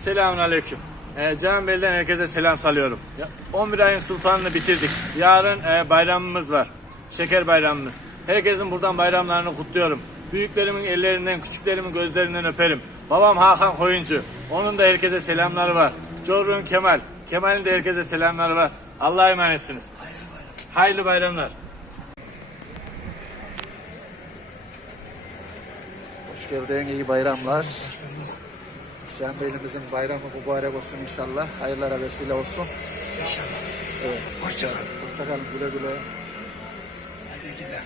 Selamun aleyküm. Ee, Canbeli'den herkese selam salıyorum. Ya, 11 ayın sultanını bitirdik. Yarın e, bayramımız var. Şeker bayramımız. Herkesin buradan bayramlarını kutluyorum. Büyüklerimin ellerinden, küçüklerimin gözlerinden öperim. Babam Hakan Koyuncu. Onun da herkese selamları var. Corun Kemal. Kemal'in de herkese selamları var. Allah'a emanetsiniz. Hayırlı bayramlar. Hoş geldin, iyi bayramlar. Can Bey'imizin bayramı mübarek olsun inşallah. Hayırlara vesile olsun. İnşallah. Evet. Hoşçakalın. Hoşçakalın, güle güle. Hadi gidelim.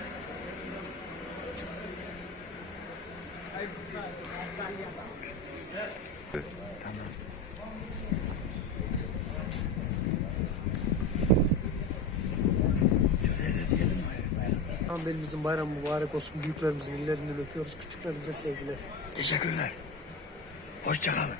Peygamberimizin bayramı mübarek olsun. Büyüklerimizin ellerinden öpüyoruz. Küçüklerimize sevgiler. Teşekkürler. Hoşçakalın.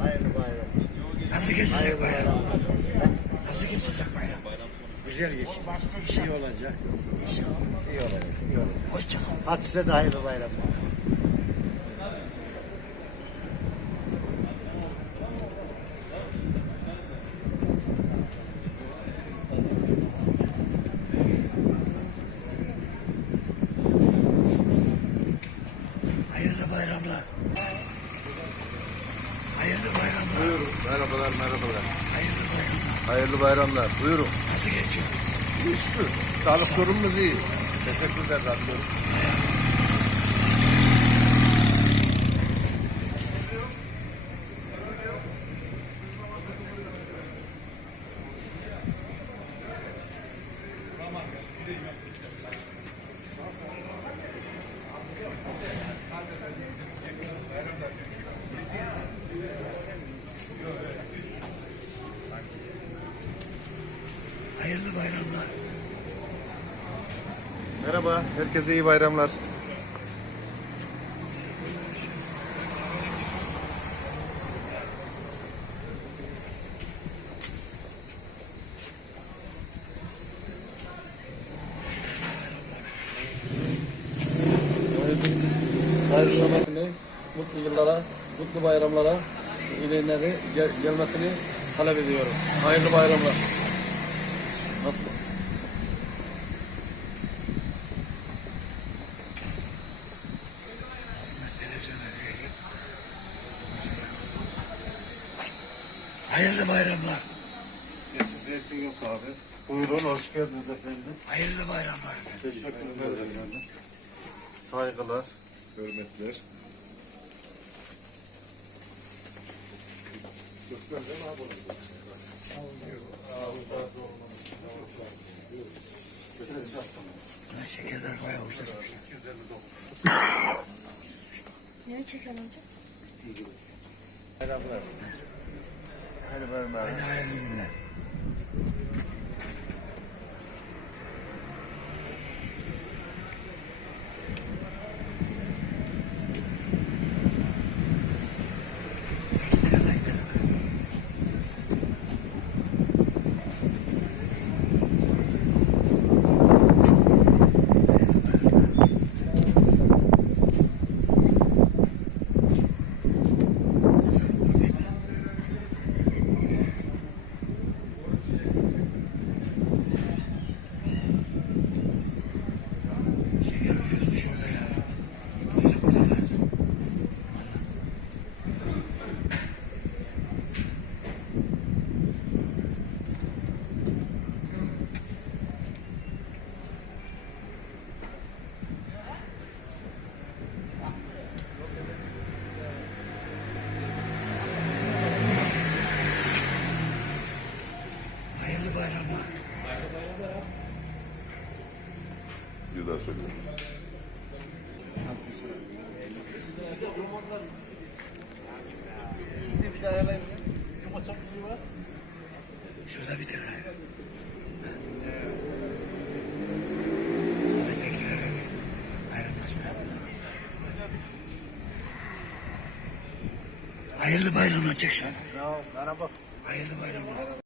Hayırlı bayram. Nasıl geçecek bayram? Nasıl geçecek bayram? Güzel geçin. İyi olacak. İnşallah. İyi olacak. iyi olacak. Hoşçakalın. Hadi size de hayırlı bayramlar. Hayırlı bayramlar. Hayırlı bayramlar. Buyurun. Merhabalar, merhabalar. Hayırlı bayramlar. Hayırlı bayramlar. Buyurun. Nasıl geçiyor? İyi şükür. Sağlık durumumuz iyi. Teşekkürler Rabbim. Hayırlı bayramlar. Merhaba. Herkese iyi bayramlar. hayırlı Ramazan'ı, mutlu yıllara, mutlu bayramlara, ilerleri gel- gelmesini talep ediyorum. Hayırlı bayramlar. Nasıl? Hayırlı bayramlar. Yeşil zeytin yok abi. Buyurun, hoş geldiniz efendim. Hayırlı bayramlar. Teşekkürler efendim. Saygılar, hürmetler. Şekerler bayağı uçlarmış. Ne çekiyorsun amca? Hadi bayramlar. Hadi hayırlı günler. bayrama. Bir daha söyle. Şurada bir tane. Hayırlı bayramlar çek şu an. Hayırlı bayramlar.